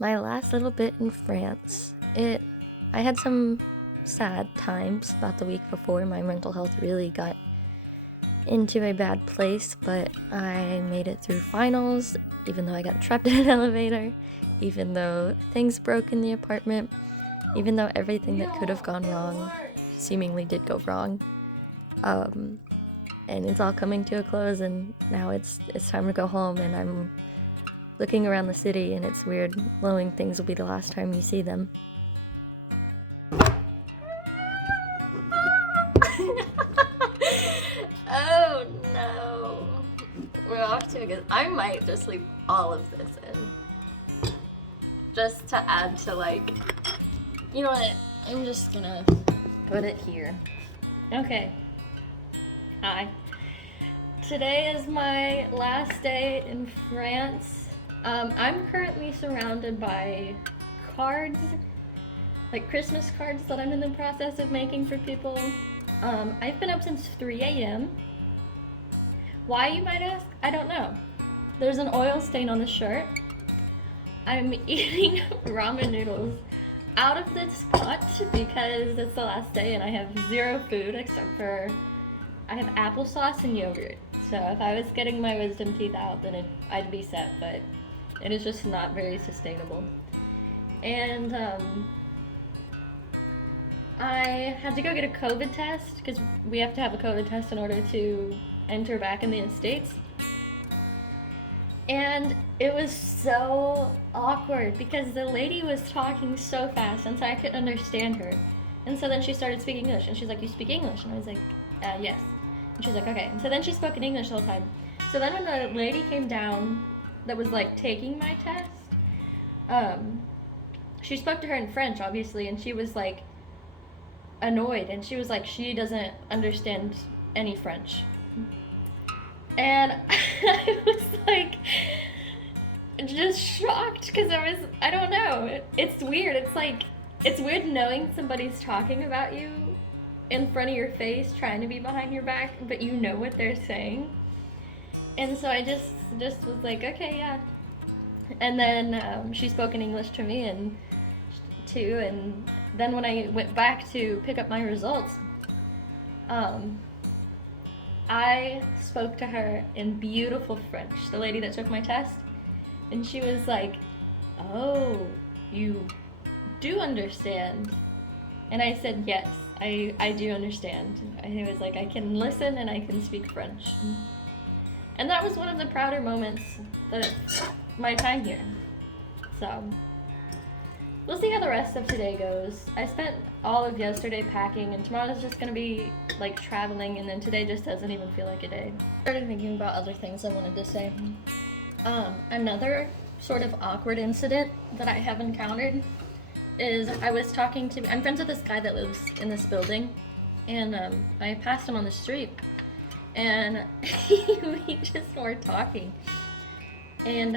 My last little bit in France. I had some sad times about the week before. My mental health really got into a bad place, but I made it through finals, even though I got trapped in an elevator, even though things broke in the apartment, even though everything that could have gone wrong seemingly did go wrong. And it's all coming to a close, and now it's time to go home, and I'm looking around the city, and it's weird knowing things will be the last time you see them. Oh no. We're off to a good. I might just leave all of this in. Just to add to, like, you know what? I'm just gonna put it here. Okay. Hi. Today is my last day in France. I'm currently surrounded by cards, like Christmas cards that I'm in the process of making for people. I've been up since 3 a.m. Why, you might ask? I don't know. There's an oil stain on the shirt. I'm eating ramen noodles out of this pot because it's the last day and I have zero food except for I have applesauce and yogurt. So if I was getting my wisdom teeth out, then I'd be set, but it is just not very sustainable. And I had to go get a COVID test because we have to have a COVID test in order to enter back in the States. And it was so awkward because the lady was talking so fast and so I couldn't understand her. And so then she started speaking English and she's like, "You speak English?" And I was like, "Yes." And she's like, "Okay." And so then she spoke in English the whole time. So then when the lady came down that was like taking my test, she spoke to her in French, obviously, and she was like annoyed and she was like, she doesn't understand any French. And I was like just shocked because I don't know, it's weird. It's weird knowing somebody's talking about you in front of your face, trying to be behind your back, but you know what they're saying. And so I just was like, okay, yeah. And then she spoke in English to me and too, and then when I went back to pick up my results, I spoke to her in beautiful French, the lady that took my test, and she was like, "Oh, you do understand?" And I said, "Yes, I do understand." And it was like, I can listen and I can speak French. And that was one of the prouder moments of my time here. So we'll see how the rest of today goes. I spent all of yesterday packing, and tomorrow's just gonna be like traveling, and then today just doesn't even feel like a day. I started thinking about other things I wanted to say. Another sort of awkward incident that I have encountered is I'm friends with this guy that lives in this building, and I passed him on the street, and we just were talking, and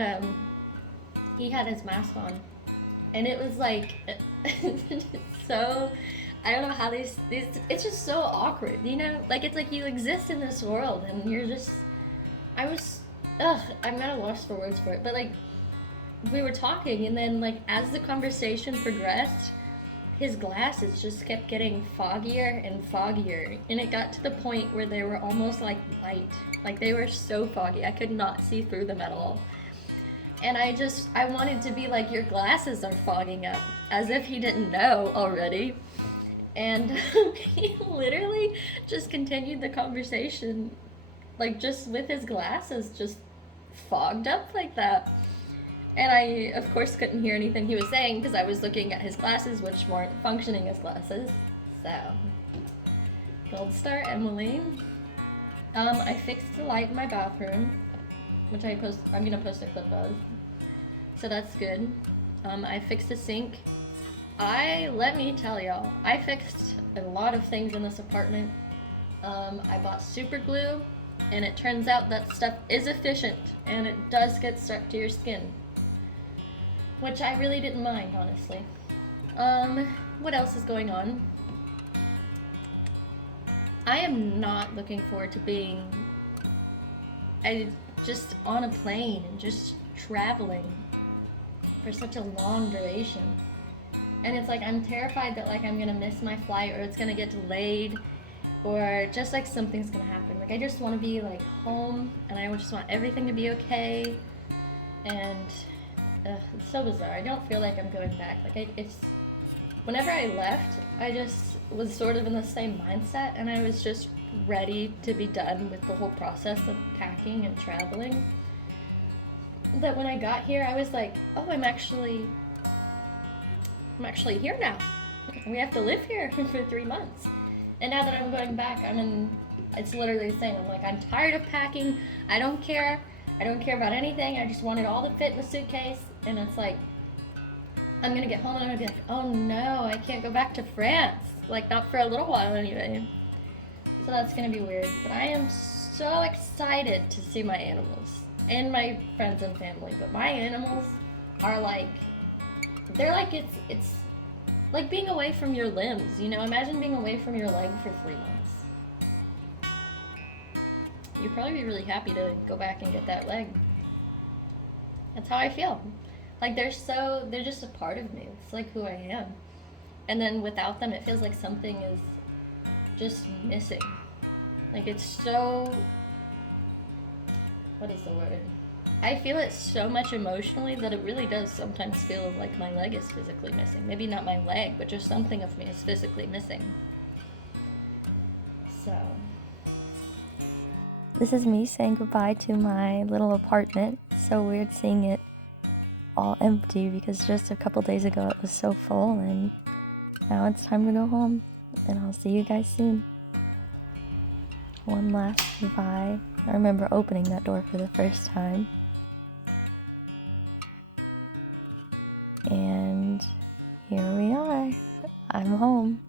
he had his mask on. And it was like, so, I don't know how these, it's just so awkward, you know? Like, it's like you exist in this world and you're just, I'm at a loss for words for it, but like, we were talking and then like, as the conversation progressed, his glasses just kept getting foggier and foggier. And it got to the point where they were almost like white. Like, they were so foggy, I could not see through them at all. And I wanted to be like, "Your glasses are fogging up," as if he didn't know already. And he literally just continued the conversation, like just with his glasses just fogged up like that. And I, of course, couldn't hear anything he was saying because I was looking at his glasses, which weren't functioning as glasses. So, gold star Emily. I fixed the light in my bathroom, which I'm gonna post a clip of. So that's good. I fixed the sink. Let me tell y'all, I fixed a lot of things in this apartment. I bought super glue, and it turns out that stuff is efficient, and it does get stuck to your skin, which I really didn't mind, honestly. What else is going on? I am not looking forward to being just on a plane and just traveling. for such a long duration. And it's like I'm terrified that like I'm gonna miss my flight, or it's gonna get delayed, or just like something's gonna happen. Like I just want to be like home, and I just want everything to be okay. And it's so bizarre. I don't feel like I'm going back. Like it's whenever I left, I just was sort of in the same mindset, and I was just ready to be done with the whole process of packing and traveling. That when I got here, I was like, oh, I'm actually here now. We have to live here for 3 months. And now that I'm going back, it's literally the same. I'm like, I'm tired of packing. I don't care. I don't care about anything. I just want it all to fit in the suitcase. And it's like, I'm gonna get home and I'm gonna be like, oh no, I can't go back to France. Like, not for a little while anyway. So that's gonna be weird. But I am so excited to see my animals and my friends and family. But my animals are like, they're like, it's like being away from your limbs, you know? Imagine being away from your leg for 3 months. You'd probably be really happy to go back and get that leg. That's how I feel. Like they're just a part of me. It's like who I am. And then without them, it feels like something is just missing. Like it's so, what is the word? I feel it so much emotionally that it really does sometimes feel like my leg is physically missing. Maybe not my leg, but just something of me is physically missing. So, this is me saying goodbye to my little apartment. It's so weird seeing it all empty because just a couple days ago it was so full, and now it's time to go home. And I'll see you guys soon. One last goodbye. I remember opening that door for the first time. And here we are. I'm home.